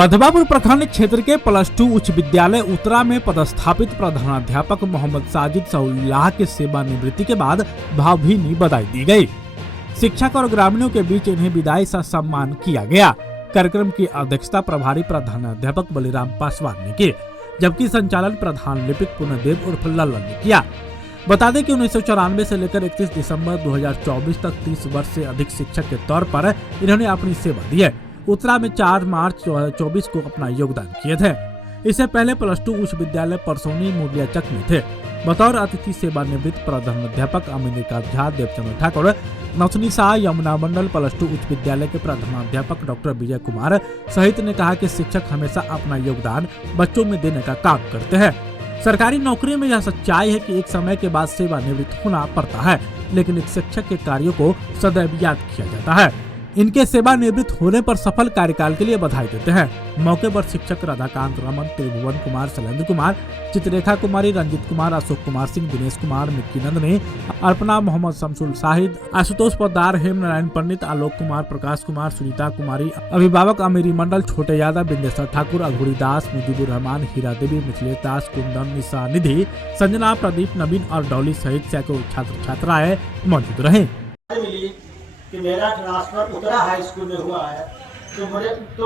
मधवापुर प्रखंड क्षेत्र के +2 उच्च विद्यालय उत्तरा में पदस्थापित प्रधानाध्यापक मोहम्मद साजिद सऊल्लाह के सेवानिवृत्ति के बाद भावभीनी बधाई दी गई। शिक्षक और ग्रामीणों के बीच इन्हें विदाई सा सम्मान किया गया। कार्यक्रम की अध्यक्षता प्रभारी प्रधानाध्यापक बलिराम पासवान ने की, जबकि संचालन प्रधान लिपिक पुण्यदेव उर्फ लल्लन ने किया। बता दें कि 1994 से लेकर 31 दिसंबर 2024 तक 30 वर्ष से अधिक शिक्षक के तौर पर इन्होंने अपनी सेवा दी है। उत्तरा में 4 मार्च 2024 को अपना योगदान किए थे। इससे पहले +2 उच्च विद्यालय परसोनी मुरलियाचक में थे। बतौर अतिथि सेवानिवृत्त प्रधानाध्यापक अमेरिका झा, देवचंद्र ठाकुर, नथुनी शाह, यमुना मंडल +2 उच्च विद्यालय के प्रधानाध्यापक डॉक्टर विजय कुमार सहित ने कहा कि शिक्षक हमेशा अपना योगदान बच्चों में देने का काम करते हैं। सरकारी नौकरी में यह सच्चाई है कि एक समय के बाद सेवानिवृत्त होना पड़ता है, लेकिन एक शिक्षक के कार्यों को सदैव याद किया जाता है। इनके सेवानिवृत्त होने पर सफल कार्यकाल के लिए बधाई देते हैं। मौके पर शिक्षक राधाकांत रमन, त्रिभुवन कुमार, शैलेंद्र कुमार, चित्ररेखा कुमारी, रंजित कुमार, अशोक कुमार सिंह, दिनेश कुमार, मिक्की नंदनी, अर्पणा, मोहम्मद शमसुल शाहिद, आशुतोष पोद्दार, हेम नारायण पंडित, आलोक कुमार, प्रकाश कुमार, सुनीता कुमारी, अभिभावक अमीरी मंडल, छोटे यादव, बिंदेश्वर ठाकुर, अघोरी दास, मुजीबुर रहमान, हीरा देवी, मिथिलेश दास, कुंदन, निशा निधि, संजना, प्रदीप, नवीन और डॉली सहित सैकड़ों छात्र छात्राएं मौजूद रहे। कि मेरा ट्रांसफ़र उत्तरा हाई स्कूल में हुआ है तो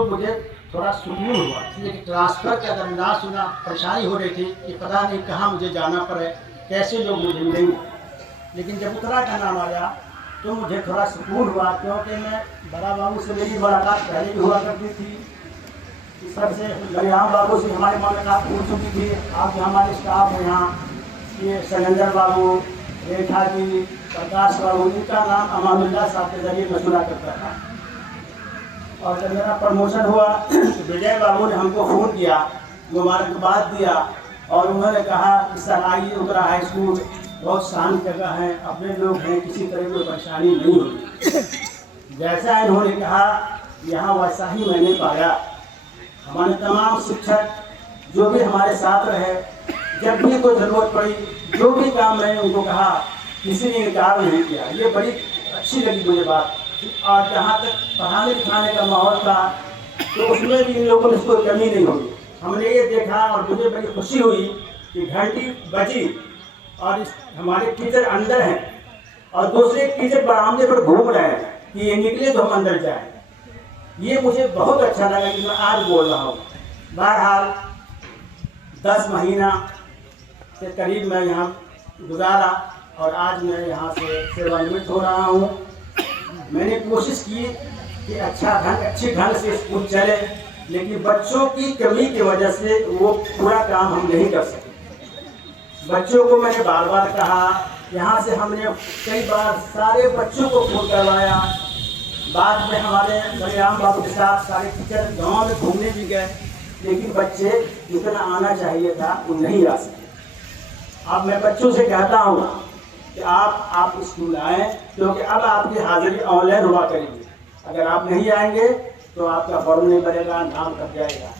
मुझे थोड़ा सुकून हुआ। लेकिन ट्रांसफ़र के अगर ना सुना परेशानी हो रही थी कि पता नहीं कहाँ मुझे जाना पड़े, कैसे लोग मुझे मिलेंगे। लेकिन जब उत्तरा का नाम आया तो मुझे थोड़ा सुकून हुआ, क्योंकि मैं बड़ा बाबू से मेरी मुलाकात पहले भी हुआ करती थी। सबसे बलिराम बाबू से हमारी मुलाकात हो चुकी थी। आज हमारे स्टाफ है यहाँ, ये शैलेंद्र बाबू, रेखा जी, प्रकाश बाबू, इनका नाम अमानुल्लाह साहब के जरिए मैं सुना करता था। और जब मेरा प्रमोशन हुआ तो विजय बाबू ने हमको फ़ोन किया, मुबारकबाद दिया और उन्होंने कहा कि सर आइए, उत्तरा हाई स्कूल बहुत शांत जगह है, अपने लोग हैं, किसी तरह की परेशानी नहीं होगी। जैसा इन्होंने कहा यहाँ वैसा ही मैंने पाया। हमारे तमाम शिक्षक जो भी हमारे साथ रहे, जब भी कोई ज़रूरत पड़ी, जो भी काम मैंने उनको कहा, किसी ने इनकार नहीं किया। ये बड़ी अच्छी लगी मुझे बात। और जहाँ तक पढ़ाने लिखाने का माहौल था तो उसमें भी इन लोगों में कोई कमी नहीं हुई। हमने ये देखा और मुझे बड़ी खुशी हुई कि घंटी बजी और हमारे टीचर अंदर हैं और दूसरे टीचर बरामदे पर घूम रहे हैं कि ये निकले तो हम अंदर जाएँ। ये मुझे बहुत अच्छा लगा कि मैं आज बोल रहा हूँ। बहरहाल 10 महीना के करीब मैं यहाँ गुजारा और आज मैं यहाँ से सेवानिवृत्त हो रहा हूँ। मैंने कोशिश की कि अच्छे ढंग से स्कूल चले, लेकिन बच्चों की कमी की वजह से वो पूरा काम हम नहीं कर सके। बच्चों को मैंने बार बार कहा, यहाँ से हमने कई बार सारे बच्चों को फोन करवाया। बाद में हमारे बलिराम बाबू के साथ सारे टीचर गाँव में घूमने भी गए, लेकिन बच्चे जितना आना चाहिए था वो नहीं आ सके। अब मैं बच्चों से कहता हूँ कि आप स्कूल आएँ, क्योंकि अब आपकी हाजिरी ऑनलाइन हुआ करेगी। अगर आप नहीं आएंगे तो आपका फॉर्म नहीं भरेगा, नाम कट जाएगा।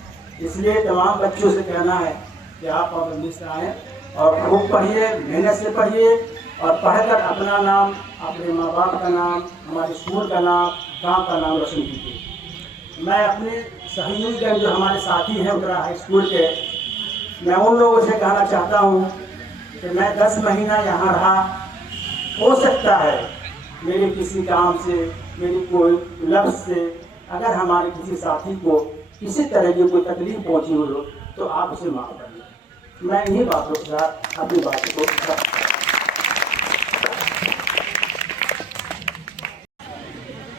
इसलिए तमाम बच्चों से कहना है कि आप पाबंदी से आएँ और खूब पढ़िए, मेहनत से पढ़िए और पढ़कर अपना नाम, अपने माँ बाप का नाम, हमारे स्कूल का नाम, गाँव का नाम रोशन कीजिए। मैं अपने सहयोगी जो हमारे साथी हैं उत्तरा हाई स्कूल के, मैं उन लोगों से कहना चाहता हूँ कि मैं 10 महीना यहाँ रहा। हो सकता है मेरे किसी काम से, मेरी कोई लफ्ज़ से अगर हमारे किसी साथी को किसी तरह की कोई तकलीफ पहुँची हो तो आप उसे माफ़ करिए। मैं इन्हीं बातों के साथ अपनी बात को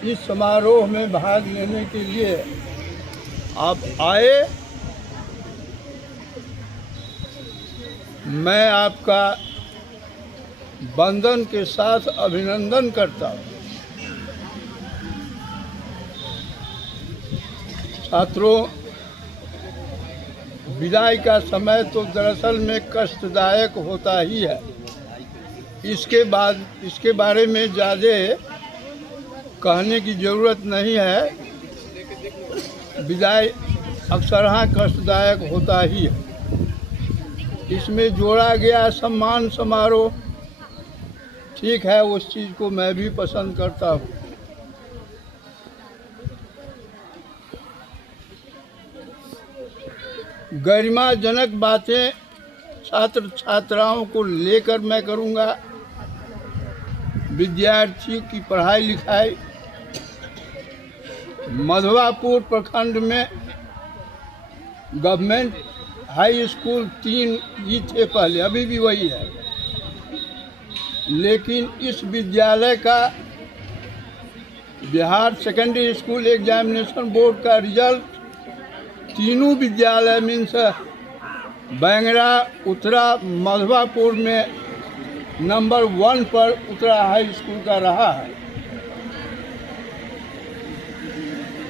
इस समारोह में भाग लेने के लिए आप आए। मैं आपका वंदन के साथ अभिनंदन करता हूँ। छात्रों, विदाई का समय तो दरअसल में कष्टदायक होता ही है। इसके बारे में ज़्यादा कहने की ज़रूरत नहीं है। विदाई अक्सर कष्टदायक होता ही है। इसमें जोड़ा गया सम्मान समारोह, ठीक है, उस चीज़ को मैं भी पसंद करता हूँ। गरिमाजनक बातें छात्र छात्राओं को लेकर मैं करूँगा। विद्यार्थी की पढ़ाई लिखाई मधवापुर प्रखंड में गवर्नमेंट हाई स्कूल 3 ही थे पहले, अभी भी वही है, लेकिन इस विद्यालय का Bihar secondary school examination board का रिजल्ट तीनों विद्यालय मीन्स बैंगरा, उत्तरा, मधवापुर में नंबर 1 पर उत्तरा हाई स्कूल का रहा है।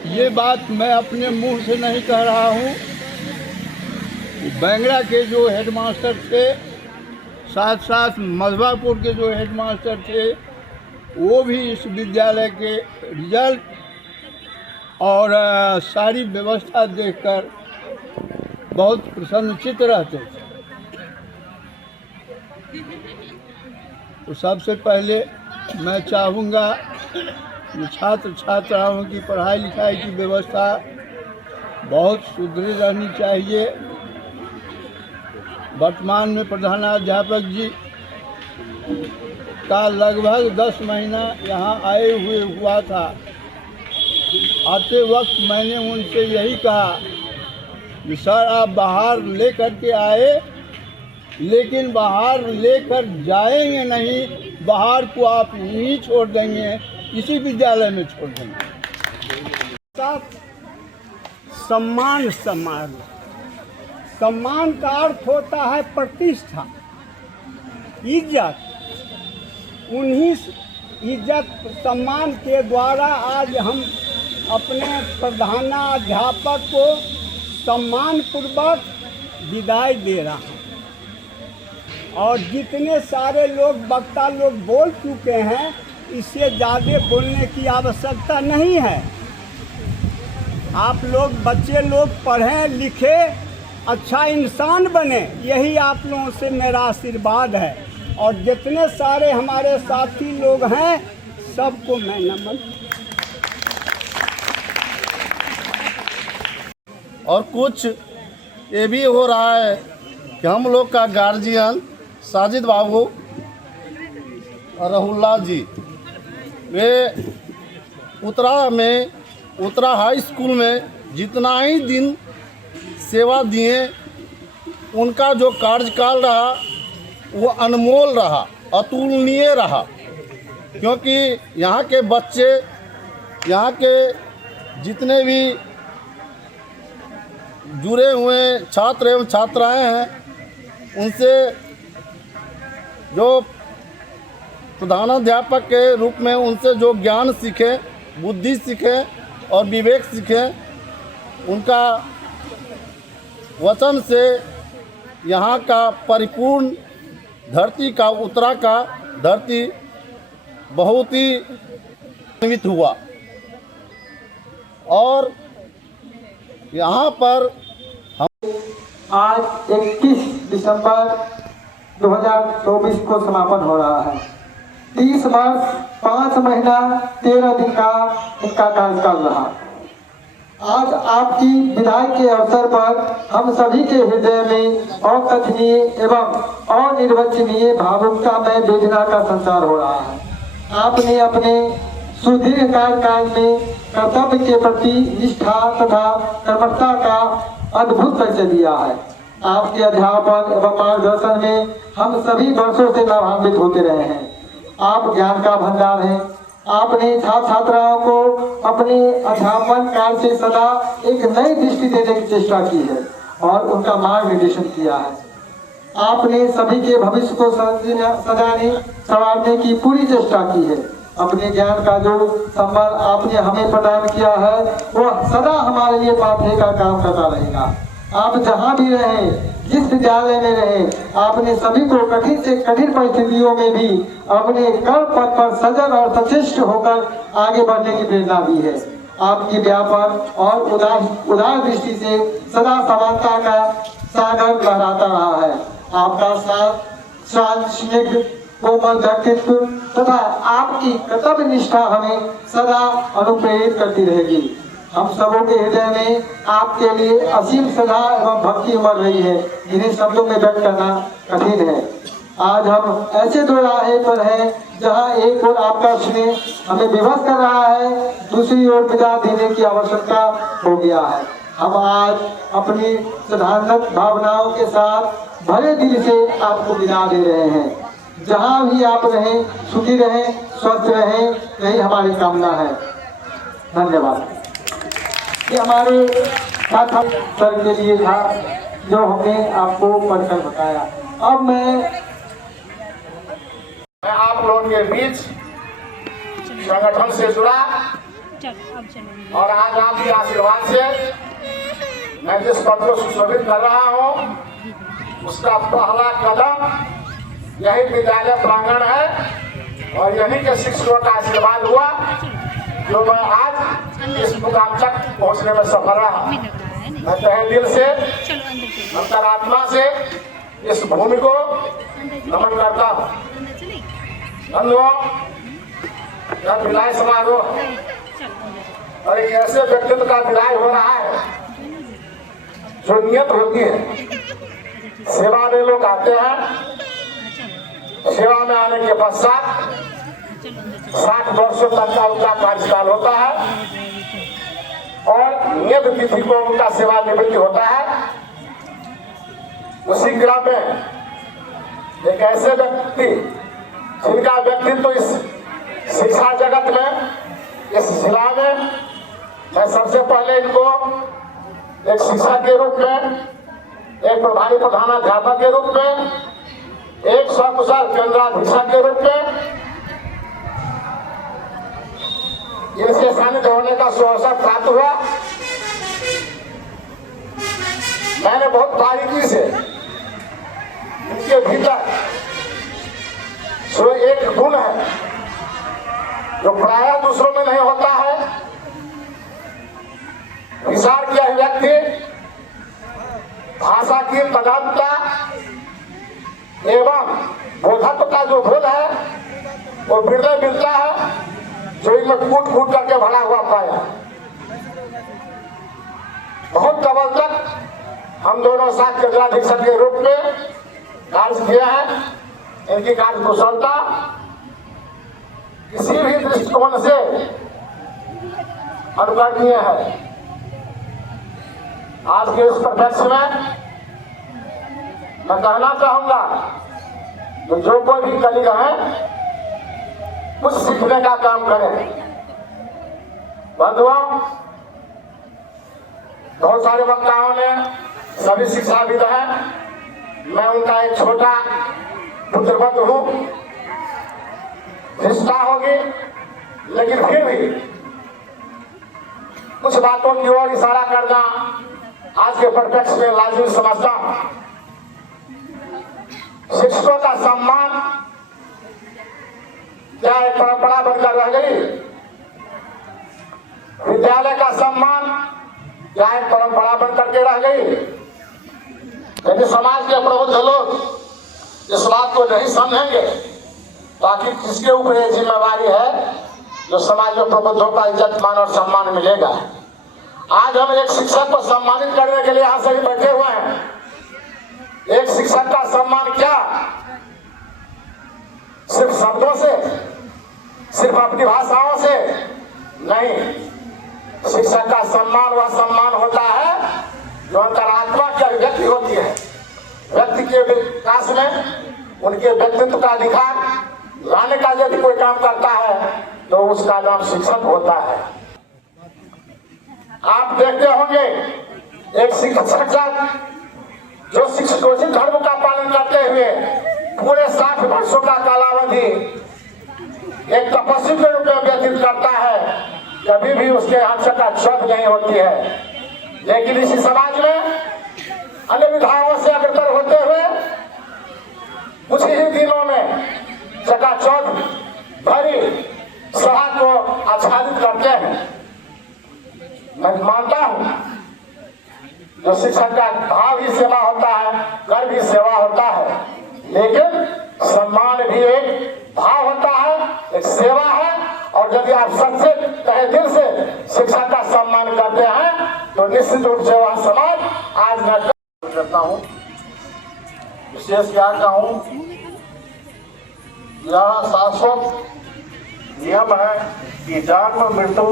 ये बात मैं अपने मुंह से नहीं कह रहा हूँ। बैंगरा के जो हेडमास्टर थे, साथ साथ मधवापुर के जो हेडमास्टर थे, वो भी इस विद्यालय के रिजल्ट और सारी व्यवस्था देखकर बहुत प्रसन्नचित्त रहते थे। तो सबसे पहले मैं चाहूँगा कि छात्र छात्राओं की पढ़ाई लिखाई की व्यवस्था बहुत सुदृढ़ रहनी चाहिए। वर्तमान में प्रधानाध्यापक जी का लगभग 10 महीना यहाँ आए हुए हुआ था। आते वक्त मैंने उनसे यही कहा कि सर आप बाहर ले करके आए, लेकिन बाहर लेकर जाएंगे नहीं, बाहर को आप यहीं छोड़ देंगे, इसी विद्यालय में छोड़ देंगे। सम्मान समारोह, सम्मान का अर्थ होता है प्रतिष्ठा, इज्जत। उन्हीं इज्जत सम्मान के द्वारा आज हम अपने प्रधानाध्यापक को सम्मान पूर्वक विदाई दे रहा हैं। और जितने सारे लोग वक्ता लोग बोल चुके हैं, इससे ज़्यादा बोलने की आवश्यकता नहीं है। आप लोग बच्चे लोग पढ़ें लिखें, अच्छा इंसान बने, यही आप लोगों से मेरा आशीर्वाद है। और जितने सारे हमारे साथी लोग हैं, सबको मैं नमन। और कुछ ये भी हो रहा है कि हम लोग का गार्जियन साजिद बाबू और राहुल्ला जी, वे उत्तरा हाई स्कूल में जितना ही दिन सेवा दिए, उनका जो कार्यकाल रहा वो अनमोल रहा, अतुलनीय रहा। क्योंकि यहाँ के बच्चे, यहाँ के जितने भी जुड़े हुए छात्र एवं छात्राएं हैं, उनसे जो प्रधानाध्यापक के रूप में उनसे जो ज्ञान सीखे, बुद्धि सीखे और विवेक सीखे, उनका वचन से यहाँ का परिपूर्ण धरती का, उत्तरा का धरती बहुत ही अन्वित हुआ। और यहाँ पर आज 21 दिसंबर 2024 को समापन हो रहा है। 30 वर्ष 5 महीना 13 दिन का इनका कार्यकाल रहा। आज आपकी विदाई के अवसर पर हम सभी के हृदय में अकथनीय एवं अनिर्वचनीय भावुकता में वेदना का संचार हो रहा है। आपने अपने सुदीर्घ कार्यकाल में कर्तव्य के प्रति निष्ठा तथा कर्मठता का अद्भुत परिचय दिया है। आपके अध्यापन एवं मार्गदर्शन में हम सभी वर्षों से लाभान्वित होते रहे हैं। आप ज्ञान का भंडार हैं। आपने छात्र छात्राओं को अपने अध्यापन काल से सदा एक नई दृष्टि देने की चेष्टा की है और उनका मार्गदर्शन किया है। आपने सभी के भविष्य को सजाने संवारने की पूरी चेष्टा की है। अपने ज्ञान का जो संबल आपने हमें प्रदान किया है, वह सदा हमारे लिए पाथेय का काम करता रहेगा। आप जहाँ भी रहें, जिस विद्यालय में रहें, आपने सभी को कठिन से कठिन परिस्थितियों में भी अपने कर्म पथ पर सजग और सचेष्ट होकर आगे बढ़ने की प्रेरणा दी है। आपकी व्यापक और उदार दृष्टि से सदा समानता का सागर लहराता रहा है। आपका शांत स्निग्ध कोमल व्यक्तित्व तथा आपकी कर्तव्य निष्ठा हमें सदा अनुप्रेरित करती रहेगी। हम सबों के हृदय में आपके लिए असीम श्रद्धा एवं भक्ति उमड़ रही है, जिन्हें शब्दों में व्यक्त करना कठिन है। आज हम ऐसे दो राहे पर हैं जहां एक ओर आपका स्नेह हमें विवश कर रहा है, दूसरी ओर विदा देने की आवश्यकता हो गया है। हम आज अपनी साधारण भावनाओं के साथ भरे दिल से आपको विदा दे रहे हैं। जहां भी आप रहें, सुखी रहें, स्वस्थ रहें, यही हमारी कामना है। धन्यवाद। ये हमारे साथ सर के लिए था जो हमने आपको पढ़कर बताया। अब मैं आप लोगों के बीच संगठन से जुड़ा और आज आपके आशीर्वाद से मैं जिस पद को सुशोभित कर रहा हूँ उसका पहला कदम यही विद्यालय प्रांगण है और यही के शिक्षकों का आशीर्वाद हुआ जो मैं आज इस मुकाम तक पहुँचने में सफल रहा। मैं तहे दिल से अंतरात्मा से इस भूमि को नमन करता हूँ। बंधुओं, यह विदाई समारोह और एक ऐसे व्यक्तित्व का विदाई हो रहा है जो नियत होती है। सेवा में लोग आते हैं, सेवा में आने के पश्चात 60 वर्षों तक का उनका कार्यकाल होता है और नियत तिथि को उनका सेवानिवृत्ति होता है। उसी क्रम में एक ऐसे व्यक्ति जिनका व्यक्तित्व तो इस शिक्षा जगत में, इस जिला में, मैं सबसे पहले इनको एक शिक्षक के रूप में, एक प्रभारी प्रधानाध्यापक के रूप में, एक सकुशल केंद्राधीक्षक के रूप में इनसे सम्मानित होने का सुअवसर प्राप्त हुआ। मैंने बहुत बारीकी से इनके भीतर जो एक गुण है जो प्रायः दूसरों में नहीं होता है, विचार की अभिव्यक्ति, भाषा की तदंता एवं बोधत्व का जो गुण है वो हृदय मिलता है जो इनमें कूट कूट करके भरा हुआ पाया। बहुत कबल तक हम दोनों साथ केंद्राधीक्षक के रूप में कार्य किया है। इनकी कार्य कुशलता किसी भी दृष्टिकोण से अनुकरणीय है। आज के इस परिप्रेक्ष्य में मैं कहना चाहूंगा कि जो कोई भी कलीग है कुछ सीखने का काम करें। बंधुओं, बहुत सारे वक्ताओं ने सभी शिक्षाविद हैं, मैं उनका एक छोटा पुत्रवत हूँ। निष्ठा होगी लेकिन फिर भी कुछ बातों की ओर इशारा करना आज के परिप्रेक्ष्य में लाजिमी समझता हूँ। शिक्षकों का सम्मान क्या एक परंपरा बनकर रह गई? विद्यालय का सम्मान क्या एक परंपरा बनकर के रह गई? यदि समाज के प्रबुद्ध लोग इस बात को नहीं समझेंगे ताकि किसके ऊपर ये जिम्मेवारी है जो समाज में प्रबुद्धों का इज्जत मान और सम्मान मिलेगा। आज हम एक शिक्षक को सम्मानित करने के लिए यहाँ से भी बैठे हुए हैं। एक शिक्षक का सम्मान क्या सिर्फ शब्दों से, सिर्फ अपनी भाषाओं से नहीं। शिक्षक का सम्मान वह सम्मान होता है जो अंतरात्मा की अभिव्यक्ति होती है। व्यक्ति के विकास में उनके व्यक्तित्व का अधिकार लाने का यदि कोई काम करता है तो उसका नाम शिक्षक होता है। आप देखते होंगे एक शिक्षक जो शिक्षकोचित धर्म का पालन करते हुए पूरे 60 वर्षों का कालावधि एक तपस्वी के रूप में व्यतीत करता है, कभी भी उसके हाथ का चौथ नहीं होती है। लेकिन इसी समाज में अन्य विधाओं से अग्रसर होते हुए कुछ ही दिनों में चकाचौंध भरी सभा को आच्छादित करते हैं। मैं मानता हूं जो शिक्षक का भाव ही सेवा होता है, कर्म भी सेवा होता है, लेकिन सम्मान भी एक भाव होता है, एक सेवा है। और यदि आप सबसे तहे दिल से शिक्षक का सम्मान करते विशेष क्या कहूँ, यह शाश्वत नियम है कि जन्म मृत्यु,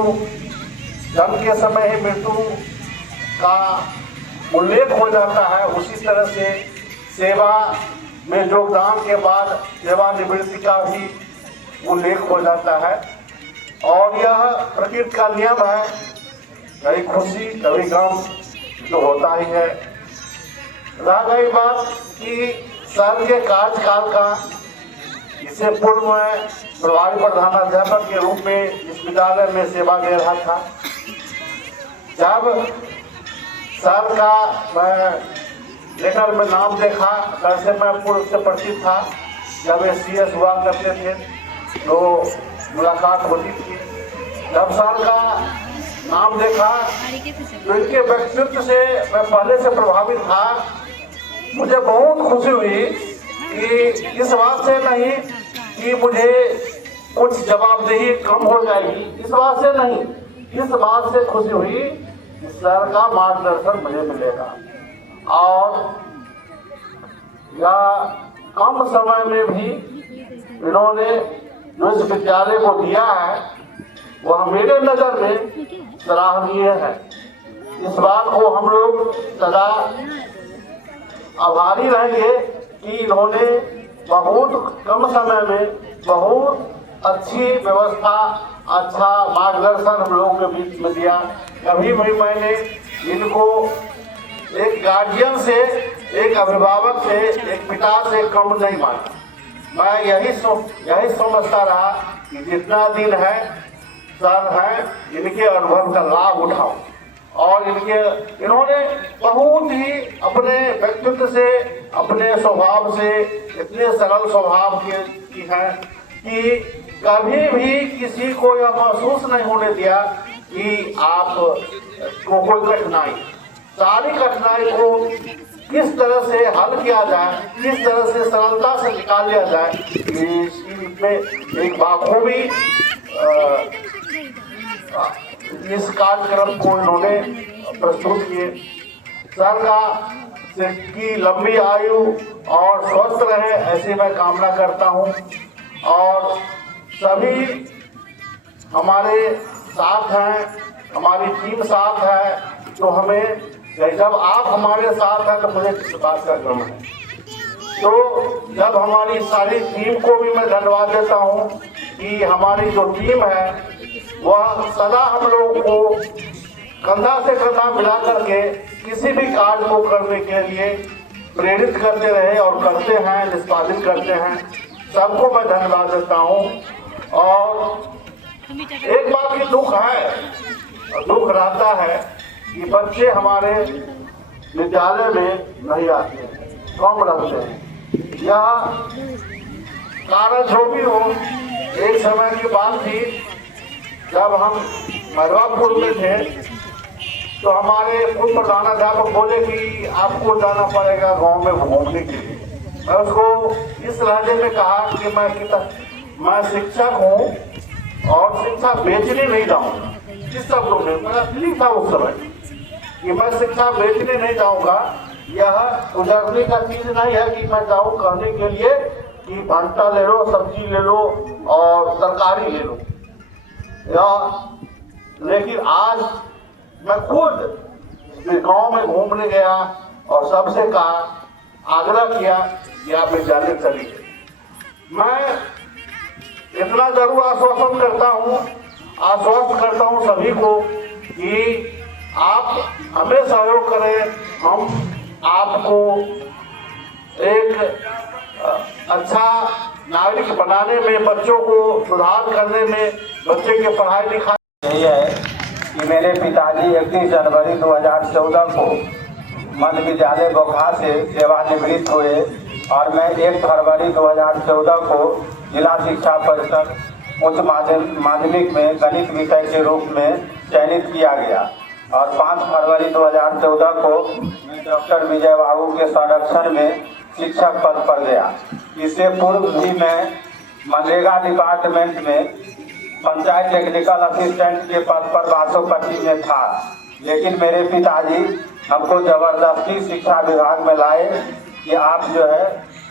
जन्म के समय ही मृत्यु का उल्लेख हो जाता है, उसी तरह से सेवा में योगदान के बाद सेवानिवृत्ति का भी उल्लेख हो जाता है। और यह प्रकृति का नियम है, कभी खुशी कभी गम तो होता ही है। रह गई बात कि सर के कार्यकाल का, इससे पूर्व में प्रभारी प्रधानाध्यापक के रूप में इस विद्यालय में सेवा दे रहा था। जब सर का मैं लेटर में नाम देखा, वैसे मैं पूर्व से परिचित था, जब CS हुआ करते थे तो मुलाकात होती थी। जब सर का नाम देखा तो इनके व्यक्तित्व से मैं पहले से प्रभावित था। मुझे बहुत खुशी हुई कि इस बात से नहीं कि मुझे कुछ जवाबदेही कम हो जाएगी, इस बात से नहीं, इस बात से खुशी हुई कि सर का मार्गदर्शन मुझे मिलेगा। और यह कम समय में भी इन्होंने जो इस विद्यालय को दिया है वह मेरे नज़र में सराहनीय है। इस बात को हम लोग सदा आभारी रहेंगे कि इन्होंने बहुत कम समय में बहुत अच्छी व्यवस्था, अच्छा मार्गदर्शन हम लोगों के बीच में दिया। कभी भी मैंने इनको एक गार्जियन से, एक अभिभावक से, एक पिता से कम नहीं माना। मैं यही समझता रहा कि जितना दिन है सर है, इनके अनुभव का लाभ उठाओ। और इन्होंने बहुत ही अपने व्यक्तित्व से, अपने स्वभाव से इतने सरल स्वभाव की है कि कभी भी किसी को यह महसूस नहीं होने दिया कि आप को कोई कठिनाई, सारी कठिनाई को किस तरह से हल किया जाए, किस तरह से सरलता से निकाल लिया जाए, इसमें एक बाखूबी इस कार्यक्रम को इन्होंने प्रस्तुत किए। सर की लंबी आयु और स्वस्थ रहे ऐसी मैं कामना करता हूं। और सभी हमारे साथ हैं, हमारी टीम साथ है, तो हमें जब आप हमारे साथ हैं तो मुझे किस बात का गम है। तो जब हमारी सारी टीम को भी मैं धन्यवाद देता हूं कि हमारी जो टीम है वह सदा हम लोगों को कंधा से कंधा मिला करके किसी भी कार्य को करने के लिए प्रेरित करते रहे और करते हैं, निष्पादित करते हैं। सबको मैं धन्यवाद देता हूं। और एक बात की दुख रहता है कि बच्चे हमारे विद्यालय में नहीं आते हैं, कम रहते हैं। यह कारण जो भी हो, एक समय की बात थी जब हम मधवापुर में थे तो हमारे पूर्व प्रधानाध्यापक बोले कि आपको जाना पड़ेगा गांव में घूमने के लिए। मैं उसको इस लहजे में कहा कि मैं शिक्षक हूँ और शिक्षा बेचने नहीं जाऊँगा। इस सब लोग मेरा फीलिंग था उस समय कि मैं शिक्षा बेचने नहीं जाऊँगा। यह उजागरने का चीज़ नहीं है कि मैं जाऊँ कहने के लिए कि भंटा ले लो, सब्जी ले लो और तरकारी ले लो। लेकिन आज मैं खुद गांव में घूमने गया और सबसे कहा, आग्रह किया कि आप विद्यालय चलिए। मैं इतना जरूर आश्वासन करता हूँ सभी को कि आप हमें सहयोग करें, हम आपको एक अच्छा नागरिक बनाने में, बच्चों को सुधार करने में, बच्चे के पढ़ाई लिखाई। यही है कि मेरे पिताजी 31 जनवरी 2014 को मध्य विद्यालय बोखा से सेवानिवृत्त हुए और मैं 1 फरवरी 2014 को जिला शिक्षा परिषद उच्च माध्यमिक में गणित विषय के रूप में चयनित किया गया और 5 फरवरी 2014 को मैं डॉक्टर विजय बाबू के संरक्षण में शिक्षक पद पर गया। इससे पूर्व भी मैं मनरेगा डिपार्टमेंट में पंचायत टेक्निकल असिस्टेंट के पद पर बासोपट्टी में था, लेकिन मेरे पिताजी हमको जबरदस्ती शिक्षा विभाग में लाए कि आप जो है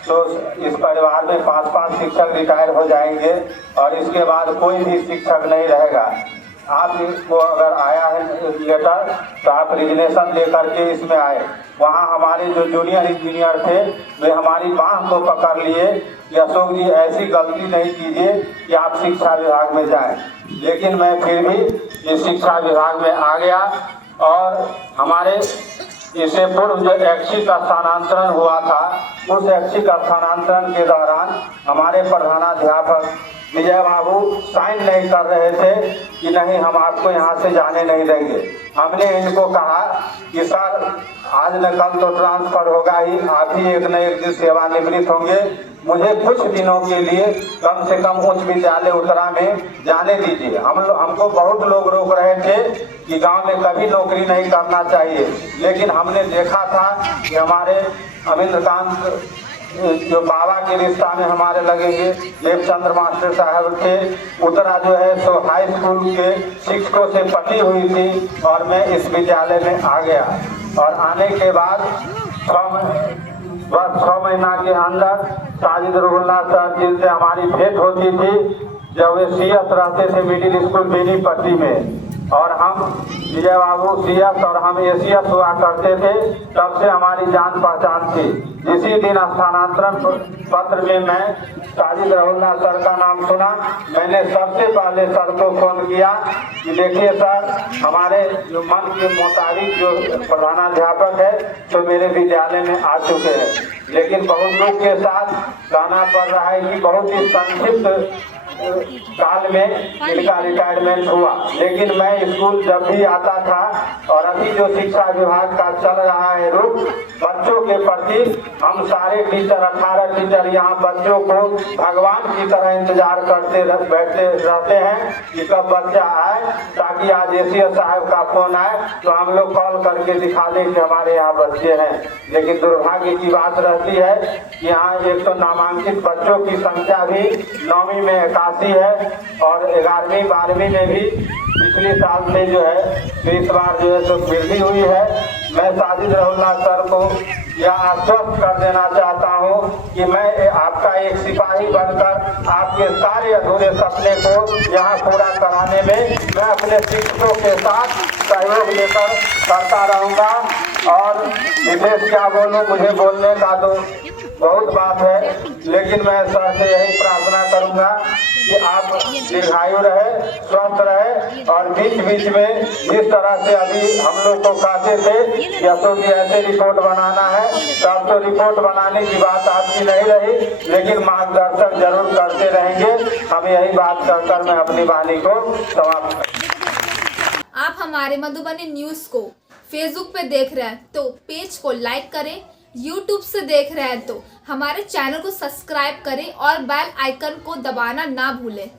तो इस परिवार में 5 शिक्षक रिटायर हो जाएंगे और इसके बाद कोई भी शिक्षक नहीं रहेगा। आपको अगर आया है लेटर तो आप रिजनेशन लेकर के इसमें आए। वहाँ हमारे जो जूनियर इंजीनियर थे वे हमारी बांह को पकड़ लिए कि अशोक जी ऐसी गलती नहीं कीजिए कि आप शिक्षा विभाग में जाएं। लेकिन मैं फिर भी इस शिक्षा विभाग में आ गया और हमारे इससे पूर्व जो ऐच्छिक स्थानांतरण हुआ था उस ऐच्छिक स्थानांतरण के दौरान हमारे प्रधानाध्यापक विजय बाबू साइन नहीं कर रहे थे कि नहीं हम आपको यहाँ से जाने नहीं देंगे। हमने इनको कहा कि सर आज न कल तो ट्रांसफर होगा ही, आप ही एक न एक दिन सेवानिवृत्त होंगे, मुझे कुछ दिनों के लिए कम से कम उच्च विद्यालय उत्तरा में जाने दीजिए। हमको बहुत लोग रोक रहे थे कि गांव में कभी नौकरी नहीं करना चाहिए, लेकिन हमने देखा था कि हमारे अमिंद्रकांत जो बाबा के रिश्ता में हमारे लगेंगे देवचंद्र मास्टर साहब के उत्तरा जो है सो हाई स्कूल के शिक्षकों से पटी हुई थी और मैं इस विद्यालय में आ गया। और आने के बाद 6 महीना के अंदर साजिद रहुल्ला सर जिनसे हमारी भेंट होती थी जब वे सीएस रहते थे मिडिल स्कूल बेनीपट्टी में, और हम विजय बाबू सीएस और हम एसीएस हुआ करते थे, तब से हमारी जान पहचान थी। इसी दिन स्थानांतरण पत्र में मैं साजिद रहुल्ला सर का नाम सुना, मैंने सबसे पहले सर को फोन किया कि देखिए सर हमारे जो मन के मुताबिक जो प्रधानाध्यापक है तो मेरे विद्यालय में आ चुके हैं, लेकिन बहुत दुख के साथ कहना पड़ रहा है कि बहुत ही संक्षिप्त काल में इनका रिटायरमेंट हुआ। लेकिन मैं स्कूल जब भी आता था और अभी जो शिक्षा विभाग का चल रहा है रुख बच्चों के प्रति, हम सारे टीचर 18 टीचर यहाँ बच्चों को भगवान की तरह इंतजार करते बैठते रहते हैं कि कब बच्चा आए, ताकि आज एसीएस साहब का फोन आए तो हम लोग कॉल करके दिखा दें कि हमारे यहाँ बच्चे हैं। लेकिन दुर्भाग्य की बात रहती है कि यहाँ 100 नामांकित बच्चों की संख्या भी 9वीं में 81 है और 11वीं 12वीं में भी पिछले साल से जो है तो इस बार जो है तो वृद्धि हुई है। मैं साजिद रहुल्ला सर को यह आश्वस्त कर देना चाहता हूं कि मैं आपका एक सिपाही बनकर आपके सारे अधूरे सपने को यहाँ पूरा कराने में मैं अपने शिक्षकों के साथ सहयोग लेकर करता रहूँगा। और विशेष क्या बोलूँ, मुझे बोलने का तो बहुत बात है, लेकिन मैं सर से यही प्रार्थना करूंगा कि आप दीर्घायु रहे, स्वस्थ रहे और बीच बीच में जिस तरह से अभी हम लोग को कहते थे कि अशोक जी ऐसे रिपोर्ट बनाना है, तो अब तो रिपोर्ट बनाने की बात आपकी नहीं रही, लेकिन मार्गदर्शन जरूर करते रहेंगे। हम यही बात कर मैं अपनी वाणी को समाप्त करूँ। आप हमारे मधुबनी न्यूज़ को फेसबुक पे देख रहे हैं तो पेज को लाइक करें, यूट्यूब से देख रहे हैं तो हमारे चैनल को सब्सक्राइब करें और बेल आइकन को दबाना ना भूलें।